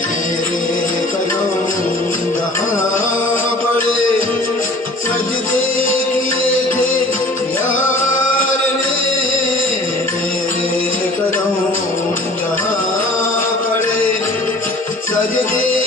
मेरे कदम जहाँ पड़े सजदे किए थे यार ने। मेरे कदम जहाँ पड़े सजदे